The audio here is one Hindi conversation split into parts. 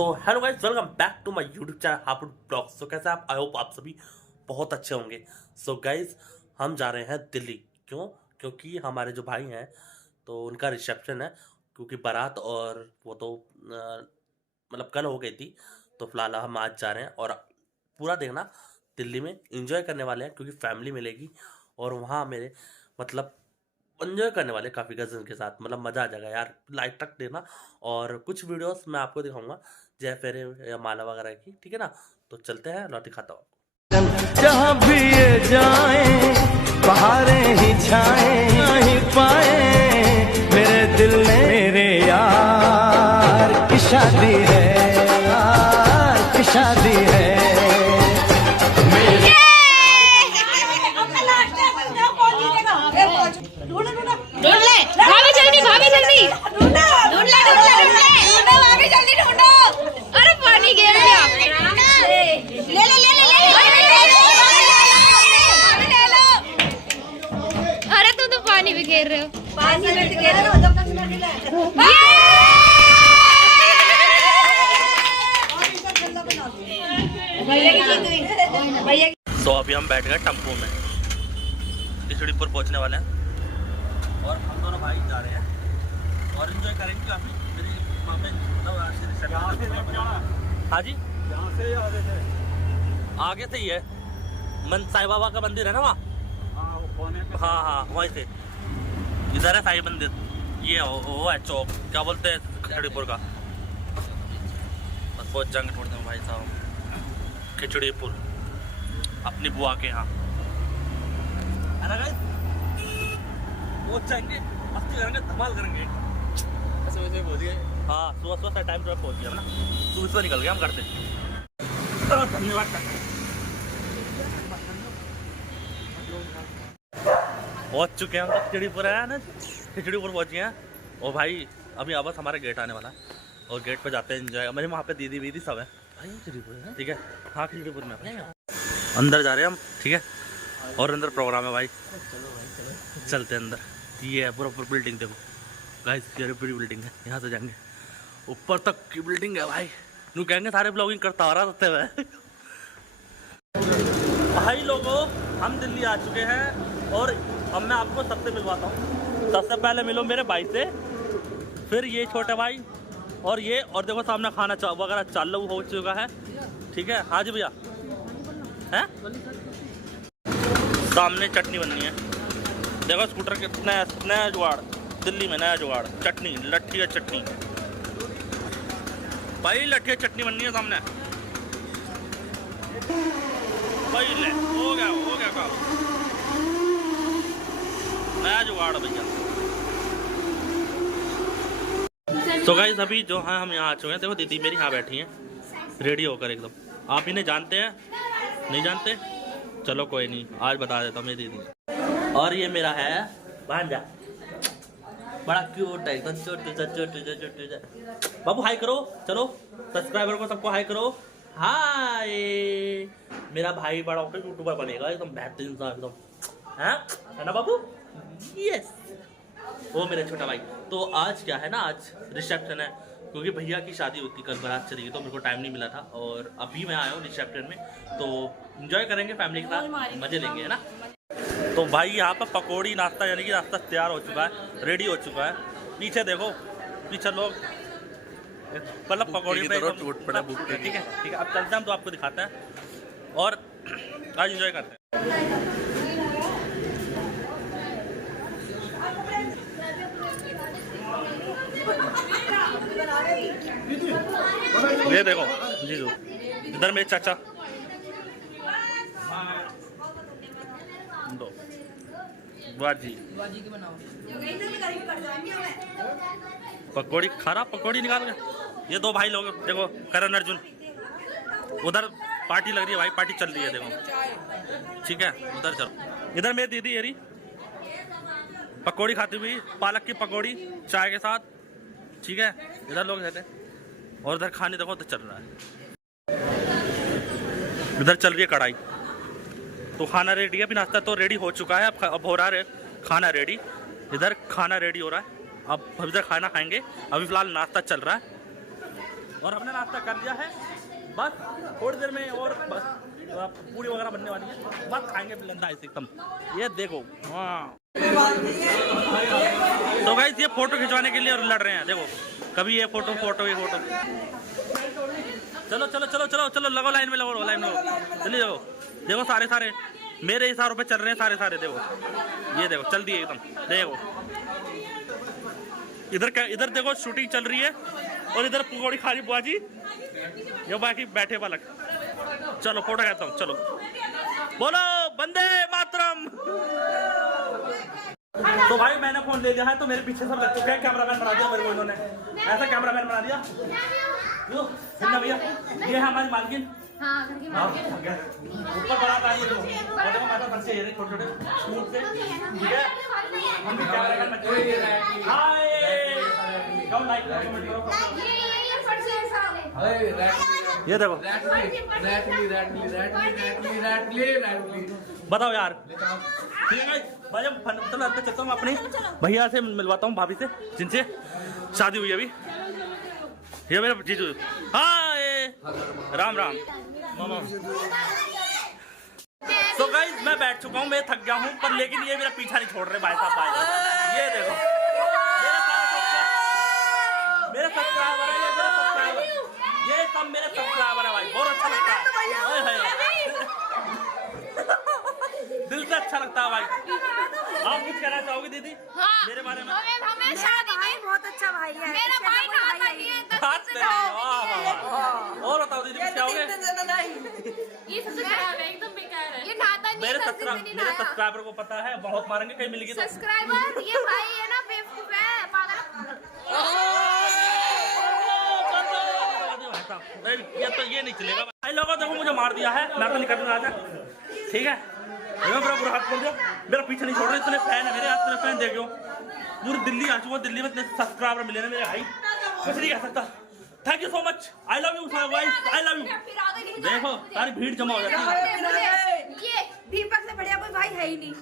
So hello guys, welcome back to my YouTube channel Hapur blogs. तो कैसे आप? आई होप आप सभी बहुत अच्छे होंगे। सो गाइस, हम जा रहे हैं दिल्ली। क्यों? क्योंकि हमारे जो भाई हैं तो उनका रिसेप्शन है। क्योंकि बारात और वो तो मतलब कल हो गई थी, तो फिलहाल हम आज जा रहे हैं और पूरा देखना दिल्ली में एंजॉय करने वाले हैं। क्योंकि फैमिली मिलेगी और वहाँ मेरे मतलब एंजॉय करने वाले काफ़ी कज़न के साथ, मतलब मज़ा आ जाएगा यार। लाइक तक देना और कुछ वीडियोस मैं आपको दिखाऊंगा जय फेरे या माला वगैरह की, ठीक है ना? तो चलते हैं, लौट दिखाता हूँ आपको। जहाँ भी ये जाएं बहारें ही छाएं नहीं पाए मेरे दिल में मेरे यार की शादी है, यार की शादी है। भाभी जल्दी ढूंढ ले भाभी जल्दी ढूंढो। अरे पानी गिर गया। ले लो। अरे तुम तो पानी भी घेर रहे हो। पानी में घेर रहे हो भैया। सो अभी हम बैठ गए टेम्पो में, खिचड़ीपुर पहुँचने वाले हैं और हम दोनों भाई जा रहे हैं और एंजॉय करेंगे काफ़ी। मेरी वहाँ पे हाँ जी, यहाँ से आगे थे। आगे से ही है। साईं बाबा का मंदिर है ना वहाँ। हाँ, वो कोने पे। हाँ, वहीं से इधर है साईं मंदिर। ये वो है चौक, क्या बोलते हैं, खिचड़ीपुर का। बस बहुत जंग छोड़ते हैं भाई साहब, खिचड़ीपुर अपनी बुआ के यहाँ। पहुंच जाएंगे, मस्ती करेंगे, धमाल करेंगे। ऐसे पहुंच गए। हाँ, सुबह टाइम पे पहुंच गया ना, सुबह निकल गया हम घर से। धन्यवाद। पहुंच चुके हैं हम तो खिचड़ीपुर है ना, खिचड़ीपुर पहुंच गए हैं। और भाई अभी अब हमारा गेट आने वाला है और गेट पे जाते हैं एंजॉय। मेरे वहाँ पे दीदी वीदी सब है भाई, खिचड़ीपुर है, ठीक है। हाँ, खिचड़ीपुर में अंदर जा रहे हैं हम, ठीक है। और अंदर प्रोग्राम है भाई, चलते हैं अंदर। ये है पूरा बिल्डिंग, देखो गाइस, ये पूरी बिल्डिंग है। यहाँ से जाएंगे ऊपर तक की बिल्डिंग है भाई। नू कहेंगे सारे ब्लॉगिंग करता आ रहा था भाई लोगों। हम दिल्ली आ चुके हैं और अब मैं आपको सबसे मिलवाता हूँ। सबसे पहले मिलो मेरे भाई से, फिर ये छोटे भाई और ये, और देखो सामने खाना वगैरह चालू हो चुका है, ठीक है। हाँ जी भैया, है सामने चटनी बननी है। देखो स्कूटर के नया जुगाड़, दिल्ली में नया जुगाड़, चटनी, लट्ठी चटनी भाई, लट्ठी चटनी बननी है सामने भाई। ले हो गया काम, नया जुगाड़ भैया। तो गाइस अभी जो है हम यहाँ आ चुके हैं। देखो दीदी मेरी यहाँ बैठी हैं रेडी होकर एकदम। आप इन्हें जानते हैं? नहीं जानते? चलो कोई नहीं, आज बता देता हूँ मेरी दीदी। और ये मेरा है भांजा, बड़ा क्यूट है एकदम, छोटू। बाबू हाय करो, चलो सब्सक्राइबर को सबको हाय करो। हाय, मेरा भाई बड़ा होकर यूट्यूबर बनेगा एकदम बेहतरीन सा एकदम, है ना बाबू? यस, वो मेरा छोटा भाई। तो आज क्या है ना, आज रिसेप्शन है क्योंकि भैया की शादी होती, कल बारात चली गई तो मेरे को टाइम नहीं मिला था और अभी मैं आया हूँ रिसेप्शन में। तो एंजॉय करेंगे फैमिली के साथ, मजे लेंगे, है ना। तो भाई यहाँ पर पकौड़ी नाश्ता, यानी कि नाश्ता तैयार हो चुका है, रेडी हो चुका है। पीछे देखो, पीछे लोग मतलब पकौड़ी पे टूट पड़े भूख, ठीक है। अब चलते हैं हम, तो आपको दिखाते हैं और आज एंजॉय करते हैं। ये देखो जीजू, इधर मेरे चाचा, दो बाजी पकौड़ी खा रहा, पकौड़ी निकाल के। ये दो भाई लोग देखो, करण अर्जुन, उधर पार्टी लग रही है भाई, पार्टी चल रही है देखो, ठीक है। उधर चलो, इधर मेरी दीदी येरी पकौड़ी खाती हुई, पालक की पकौड़ी चाय के साथ, ठीक है। इधर लोग रहते और उधर खाने देखो तो चल रहा है, इधर चल रही है कढ़ाई। तो खाना रेडी है, अभी नाश्ता तो रेडी हो चुका है, अब हो रहा है खाना रेडी। इधर खाना रेडी हो रहा है, अब इधर खाना खाएंगे। अभी फिलहाल नाश्ता चल रहा है, और हमने नाश्ता कर लिया है, बस थोड़ी देर में और बस पूरी वगैरह बनने वाली है, बस खाएंगे लंदा ऐसे एकदम। ये देखो हाँ। तो गाइस ये फोटो खिंचवाने के लिए लड़ रहे हैं, देखो कभी ये फोटो ये फोटो। चलो चलो चलो चलो चलो लगो लाइन में, लगो लाइन में, चलिए जाओ। देखो सारे मेरे इशारों पे चल रहे हैं सारे, देखो ये देखो चल दिए एकदम। देखो इधर देखो शूटिंग चल रही है और इधर पकौड़ी खा रही बुआ जी, ये बाकी बैठे बालक। चलो फोटो कहता हूँ, चलो बोलो वंदे मातरम। तो भाई मैंने फोन ले लिया है, तो मेरे पीछे सब लग चुके हैं, कैमरामैन बना दिया मेरे को इन्होंने, ऐसा कैमरामैन बना दिया। भैया ये है हमारी मालकिन, ऊपर बड़ा पानी देखो, माता बच्चे ये छोटे स्कूल से, ठीक है। हम भी कैमरामैन बच्चे हाय कम लाइक कमेंट करो। ये देखो बताओ यार, ठीक है भाई। चलो चलता हूँ अपने भैया से मिलवाता हूँ, भाभी से जिनसे शादी हुई अभी। ये मेरा जीजू, हाय राम राम मामा। तो गाइस मैं बैठ चुका हूँ, मैं थक गया हूँ, पर लेकिन ये मेरा पीछा नहीं छोड़ रहे भाई साहब। ये देखो मेरे सब्सक्राइबर है, ये सब मेरे सब्सक्राइबर है भाई, बहुत अच्छा लगता है, दिल से अच्छा लगता है भाई। आप कुछ कहना चाहोगे दीदी मेरे बारे में? हमें शादी में बहुत अच्छा भाई है, मेरा भाई नहाता नहीं है। और बताओ दीदी कुछ कहोगे? ये सबसे खराब है, एकदम बेकार है, ये नहाता नहीं है। मेरे सब्सक्राइबर को पता है, बहुत मारेंगे कहीं मिलेगी तो। सब्सक्राइबर ये भाई है ना, बेवकूफ है, पागल। ये नहीं चलेगा भाई, लोगों देखो मुझे मार दिया है, मैं तो नहीं करना आता, ठीक है। मेरा बुरा हाथ खोल दिया, मेरा पीछे नहीं छोड़ रहे, इतने फैन है मेरे, इतने फैन देखो। पूरी दिल्ली आ चुका, दिल्ली में इतने सब्सक्राइबर मिले ना मेरे भाई, कुछ नहीं कह सकता। Thank you so much, I love you guys, I love you. देखो सारी भीड़ जमा हो जाती है, ये दीपक से बढ़िया कोई भाई है ही नहीं।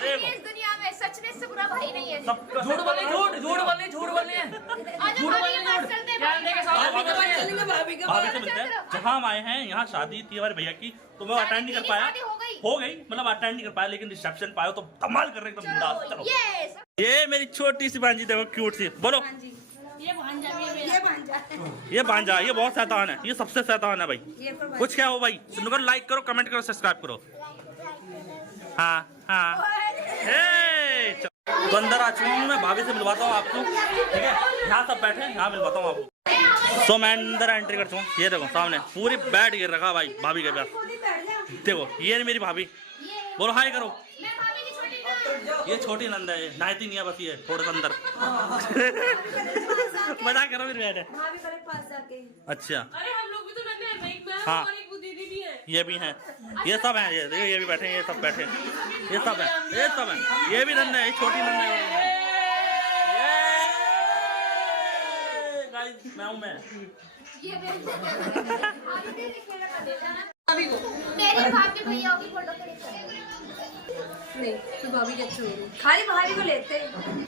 देखो इस दुनिया में सचने से बुरा भाई नहीं है। झूठ बोलने भाभी से मिलते हैं। जहाँ हम आए हैं, यहाँ शादी थी हमारे भैया की, तो मैं अटेंड नहीं कर पाया, हो गई मतलब अटेंड नहीं कर पाया, लेकिन रिसेप्शन पाया तो धमाल कर रहे एकदम बिंदास। चलो ये मेरी छोटी सी भांजी देखो, क्यूट सी, बोलो ये भांजा, ये बहुत शैतान है, ये सबसे शैतान है भाई। कुछ क्या हो भाई, सुनकर लाइक करो, कमेंट करो, सब्सक्राइब करो। हाँ तो अंदर आ चुका हूँ मैं, भाभी से मिलवाता हूँ आपको, ठीक है। यहाँ सब बैठे हैं, यहाँ मिलवाता हूँ आपको। तो मैं अंदर एंट्री कर चुका हूँ, ये देखो सामने पूरी बैठ गिर रखा भाई भाभी के पास। देखो ये मेरी भाभी, बोलो हाय करो। ये छोटी नंद है, नहाती नहीं है बस, ये थोड़े अंदर मजाक करो फिर बैठे। अच्छा अरे हम लोग भी तो नन्हे हैं, एक मैं हाँ, और एक वो दीदी भी है। ये भी हैं, ये सब हैं, ये देखो ये भी बैठे हैं, ये सब बैठे हैं, ये सब हैं, ये सब हैं, ये भी नन्हे हैं, छोटी नन्हे हैं। गाइस मैं हूं मैं। ये मेरे भाभी भैया की फोटो क्लिक करेंगे। नहीं तो भाभी के अच्छे होंगे, खाली भाभी को लेते हैं।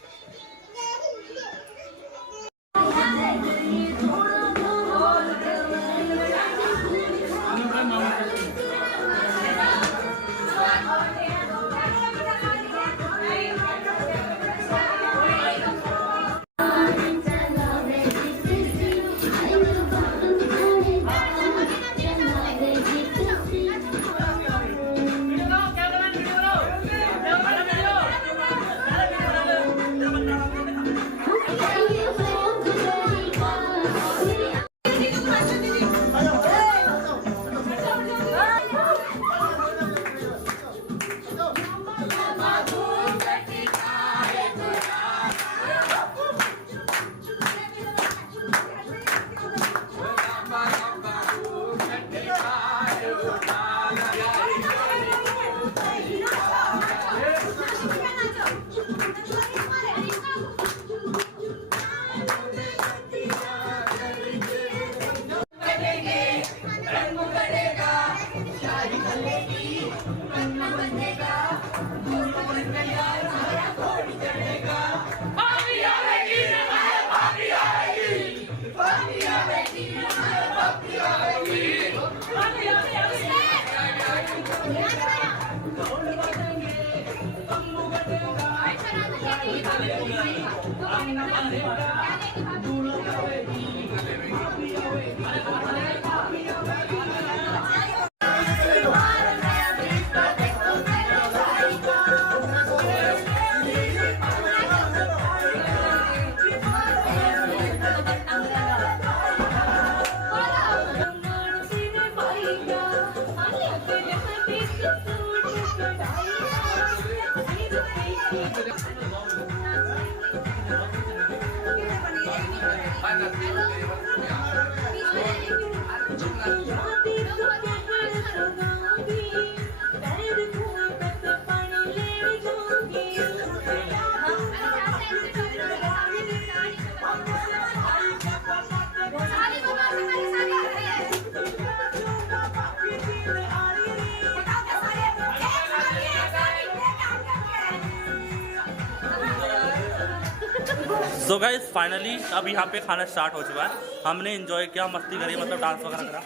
सो गाइस फाइनली अब यहाँ पे खाना स्टार्ट हो चुका है। हमने एंजॉय किया, मस्ती करी, मतलब डांस वगैरह करा,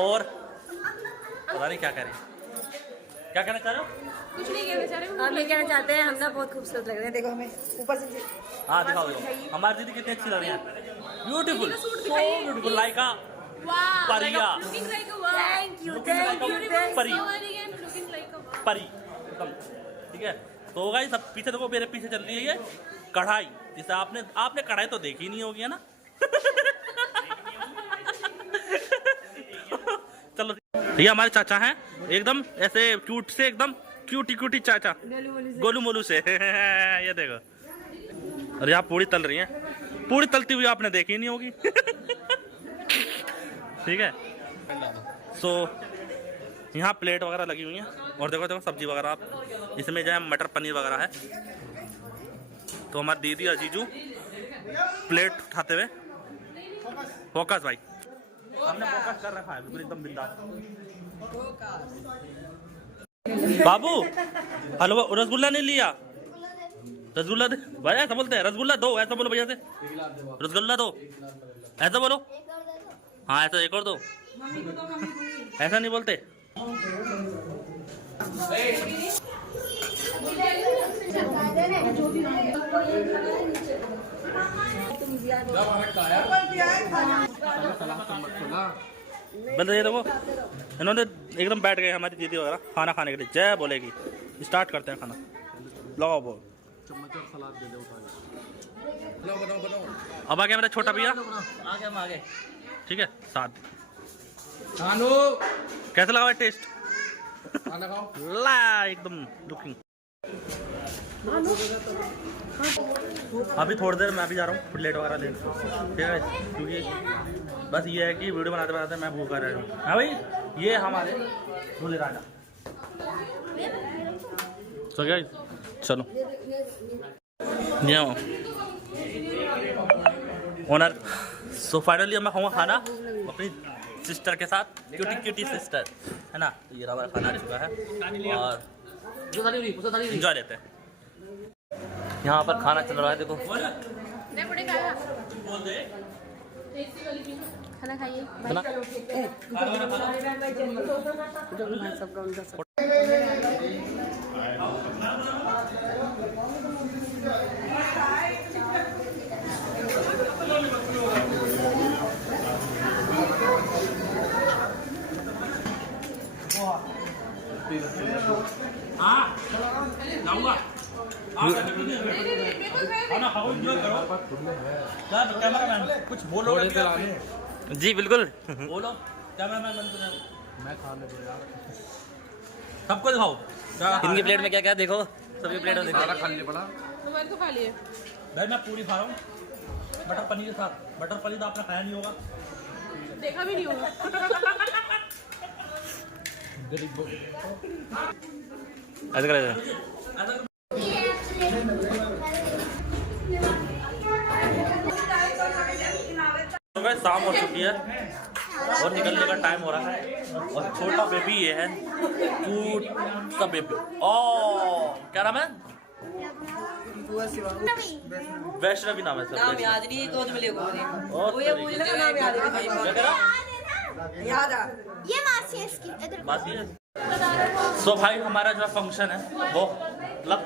और पता नहीं क्या करें। क्या कहना चाह रहे हो? कुछ नहीं कहना चाह रहे हम ये कहना चाहते हैं, हम ना बहुत खूबसूरत लग रहे हैं। देखो हमें ऊपर से हाँ दिखाओ दिखाओ, हमारी दीदी कितनी अच्छी लग रही है। ब्यूटीफुल, सो ब्यूटीफul, लाइक अ परिया, थैंक यू परी परी एकदम। ठीक है, तो गाइस सब पीछे देखो, मेरे पीछे चल रही है ये कढ़ाई, जिसे आपने कढ़ाई तो देखी नहीं होगी, है ना? चलो, ये हमारे चाचा हैं, एकदम ऐसे क्यूट से, एकदम क्यूटी चाचा, गोलू मोलू से। ये देखो, और यहाँ पूरी तल रही है, पूरी तलती हुई आपने देखी नहीं होगी। ठीक है, सो यहाँ प्लेट वगैरह लगी हुई है, और देखो देखो सब्जी वगैरह, आप इसमें जो है मटर पनीर वगैरह है। तो हमारी दीदी और जीजू प्लेट उठाते हुए, फोकस भाई, हमने फोकस कर रखा है बिल्कुल एकदम बिंदास। बाबू हलवा रसगुल्ला नहीं लिया, रसगुल्ला दे भाई, ऐसा बोलते हैं, रसगुल्ला दो, ऐसा बोलो भैया से, रसगुल्ला दो, ऐसा बोलो। हाँ ऐसा एक और दो, ऐसा नहीं बोलते। बंद ये देखो, इन्होंने एकदम बैठ गए हमारी दीदी वगैरह खाना खाने के लिए। जय बोलेगी, स्टार्ट करते हैं खाना। लगाओ बोल, अब आ गया मेरा छोटा भैया, आगे ठीक है साथ। कैसा लगा टेस्ट? ला एकदम लुकिंग। अभी थोड़ी देर मैं भी जा रहा हूँ प्लेट वगैरह लेने, ठीक है, क्योंकि बस ये है कि वीडियो बनाते बनाते मैं भूखा रह रहा हूँ। हाँ भाई, ये हमारे दूल्हे राजा। तो क्या, चलो ओनर। सो फाइनली मैं खाऊंगा खाना अपनी सिस्टर के साथ, क्यूटी सिस्टर, है ना। ये रहा खाना आ चुका है और एंजॉय लेते हैं। यहाँ पर खाना चल रहा है, देखो खाना खाइए। जाऊंगा, खाना खाओ, एंजॉय करो। कैमरामैन कुछ बोलो जी, बिल्कुल बोलो कैमरामैन। मैं खा ले यार, सबको दिखाओ इनकी प्लेट में क्या क्या, देखो सबकी प्लेट में देखो। खाली पड़ा, तुम्हारे तो खा लिए भाई। मैं पूरी खा रहा हूँ मटर पनीर के साथ। मटर पनीर तो आपने खाया नहीं होगा, देखा भी नहीं होगा। ऐसे कर तो भाई शाम हो चुकी है और निकलने का टाइम हो रहा है, और छोटा बेबी ये है, क्यूट सा बेबी। ओ क्या नाम है? वैष्णवी नाम है सर। नाम याद नहीं, गोद में लेको मुझे और वो ये मुझे ना नाम याद है, क्या कह रहा? याद आ। ये मासी है इसकी, इधर बात ये है। सो भाई हमारा जो फंक्शन है वो मतलब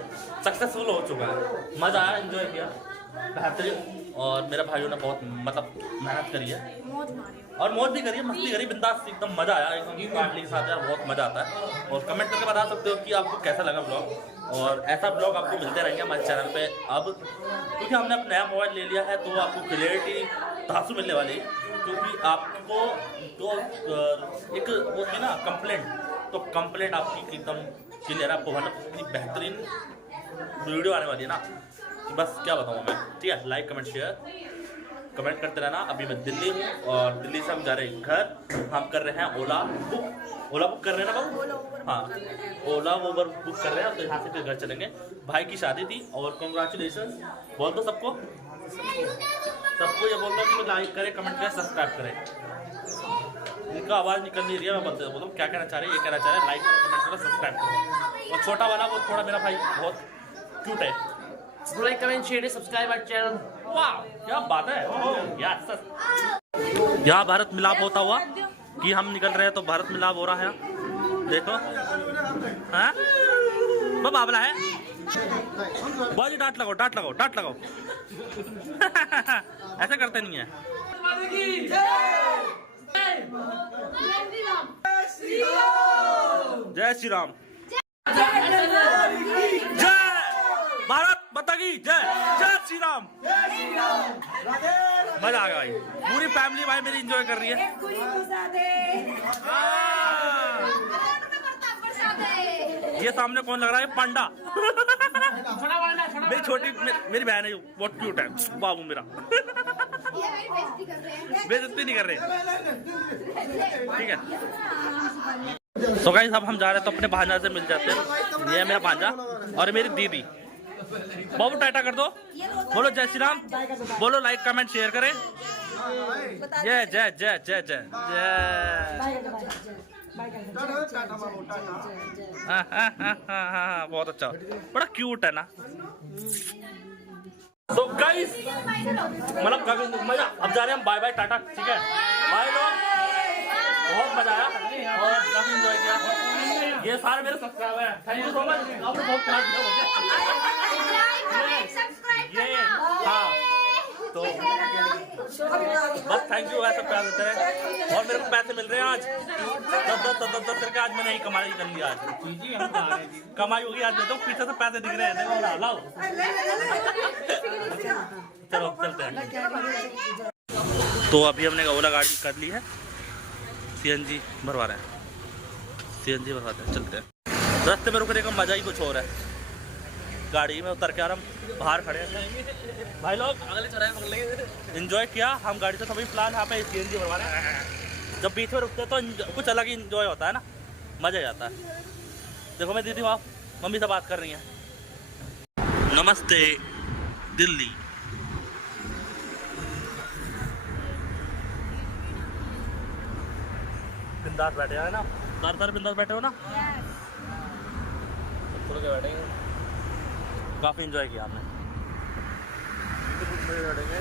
सक्सेसफुल हो चुका है। मज़ा आया, एंजॉय किया, बेहतरीन। और मेरे भाइयों ने बहुत मतलब मेहनत करी है और मौज भी करी है, मस्ती करी, बिंदास, एकदम मज़ा आया, एकदम फैमिली के साथ यार बहुत मज़ा आता है। और कमेंट करके बता सकते हो कि आपको कैसा लगा ब्लॉग, और ऐसा ब्लॉग आपको मिलते रहेंगे हमारे चैनल पे। अब क्योंकि हमने अपना नया मोबाइल ले लिया है तो आपको क्लियरिटी धांसू मिलने वाली है, क्योंकि आपको तो एक वो थी ना कंप्लेंट, तो कंप्लेंट आपकी एकदम क्लियर, आपको मतलब इतनी बेहतरीन वीडियो आने वाली है ना कि बस क्या बताऊँ मैं। ठीक है, लाइक कमेंट शेयर कमेंट करते रहना। अभी मैं दिल्ली हूँ और दिल्ली से हम जा रहे हैं घर। हम कर रहे हैं ओला बुक कर रहे हैं ना बाबू? हाँ, ओला उबर बुक कर रहे हैं, तो यहाँ से फिर घर चलेंगे। भाई की शादी थी और कॉन्ग्रेचुलेशन बोल दो सबको ये बोल दो कि लाइक करें, कमेंट करें, सब्सक्राइब करें। इनका आवाज़ निकल नहीं रही है, मैं बोलते बोलो क्या कहना चाह रहे हैं, ये कहना चाह रहे हैं लाइक करो, कमेंट करो, सब्सक्राइब करो। और छोटा वाला वो थोड़ा मेरा भाई बहुत क्यूट है, like comment share subscribe our channel. वाह क्या बात है यार। यहाँ भारत मिलाप होता हुआ कि हम निकल रहे हैं तो भारत मिलाप हो रहा है, देखो। हाँ वो बाबला है, बहुत डांट लगाओ ऐसे करते नहीं है। जय श्री राम, जय भारत माता की जय, जय श्री राम। मजा आ गया भाई, पूरी फैमिली भाई मेरी एंजॉय कर रही है। ये सामने कौन लग रहा है? पांडा मेरी छोटी मेरी बहन है, बहुत क्यूट है बाबू मेरा। बेइज्जती नहीं कर रहे, ठीक है। तो गाइस अब हम जा रहे हैं तो अपने भांजा से मिल जाते हैं। ये है मेरा भांजा और मेरी दीदी। बाबू टाटा कर दो, बोलो जय श्री राम, बोलो लाइक कमेंट शेयर करें। जय जय जय जय जय जय। बहुत अच्छा, बड़ा क्यूट है ना। तो गाइस मतलब मजा, अब जा रहे हैं हम, बाय बाय टाटा, ठीक है बाय लोग। बहुत मजा आया और काफी एंजॉय किया। ये सारे मेरे सब्सक्राइबर हैं, थैंक यू सो मच, आपने बहुत प्यार दिया मुझे। ये हाँ, तो बस थैंक यू, ऐसा प्यार देते रहे। और मेरे को पैसे मिल रहे हैं आज 10 करके, आज मैंने यही कमाई कर लिया। आज कमाई होगी, आज देखो पीछे से पैसे दिख रहे हैं, देखो लाओ। चलो चलते हैं। तो अभी हमने ओला गाड़ी कर ली है, CNG भरवा रहे हैं, CNG भरवाते हैं, चलते हैं। रास्ते में रुकने का मजा ही कुछ और है। गाड़ी में उतर के हम बाहर खड़े हैं भाई लोग, अगले चौराहे एंजॉय किया। हम गाड़ी से सभी प्लान यहाँ पे CNG भरवा रहे हैं। जब बीच में रुकते तो कुछ अलग ही एंजॉय होता है ना, मजा ही आता है। देखो मैं दीदी वहाँ मम्मी से बात कर रही हैं। नमस्ते दिल्ली। बिंदास बैठे हैं ना, दर बिंदास बैठे हो ना, खुल के बैठेंगे। काफी एंजॉय किया हमने। बैठेंगे